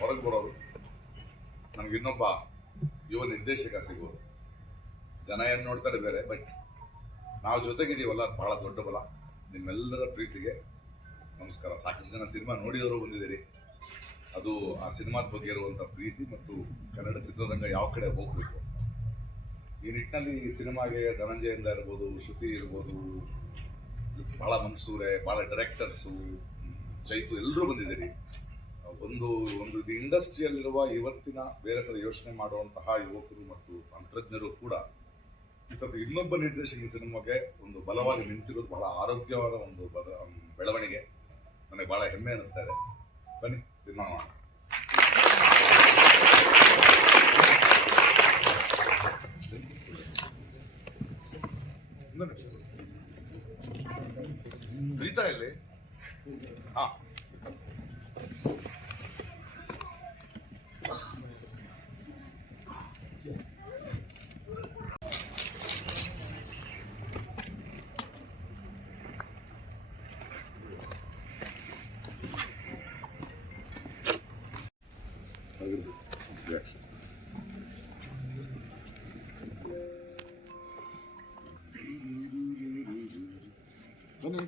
ಹೊರಗೆ ಬರೋರು, ನಮ್ಗೆ ಇನ್ನೊಬ್ಬ ಯುವ ನಿರ್ದೇಶಕ ಸಿಗೋದು ಜನ ಏನು ನೋಡ್ತಾರೆ ಬೇರೆ ಬಟ್ ನಾವು ಜೊತೆಗಿದ್ದೀವಲ್ಲ ಬಹಳ ದೊಡ್ಡ ಬಲ. ನಿಮ್ಮೆಲ್ಲರ ಪ್ರೀತಿಗೆ ನಮಸ್ಕಾರ. ಸಾಕಷ್ಟು ಜನ ಸಿನಿಮಾ ನೋಡಿದವರು ಬಂದಿದ್ದೀರಿ. ಅದು ಆ ಸಿನಿಮಾದ ಬಗ್ಗೆ ಇರುವಂಥ ಪ್ರೀತಿ ಮತ್ತು ಕನ್ನಡ ಚಿತ್ರರಂಗ ಯಾವ ಕಡೆ ಹೋಗಬೇಕು? ಈ ನಿಟ್ಟಿನಲ್ಲಿ ಈ ಸಿನಿಮಾಗೆ ಧನಂಜಯಿಂದ ಇರ್ಬೋದು, ಶ್ರುತಿ ಇರ್ಬೋದು, ಬಹಳ ಮನ್ಸೂರೆ, ಬಹಳ ಡೈರೆಕ್ಟರ್ಸು ಚೈತು ಎಲ್ಲರೂ ಬಂದಿದ್ದೀರಿ. ಒಂದು ಒಂದು ಇಂಡಸ್ಟ್ರಿಯಲ್ಲಿರುವ ಇವತ್ತಿನ ಬೇರೆ ಥರ ಯೋಚನೆ ಮಾಡುವಂತಹ ಯುವಕರು ಮತ್ತು ತಂತ್ರಜ್ಞರು ಕೂಡ ಇಂಥದ್ದು ಇನ್ನೊಬ್ಬ ನಿರ್ದೇಶಕ ಸಿನಿಮಾಗೆ ಒಂದು ಬಲವಾಗಿ ನಿಂತಿರೋದು ಬಹಳ ಆರೋಗ್ಯವಾದ ಒಂದು ಬೆಳವಣಿಗೆ. ನನಗೆ ಬಹಳ ಹೆಮ್ಮೆ ಅನಿಸ್ತಾ ಇದೆ. ಬನ್ನಿ, ಸಿನಿಮಾ ಮಾಡೋಣ. ಇಲ್ಲಿ? ಹಾ. ಬನ್ನಿ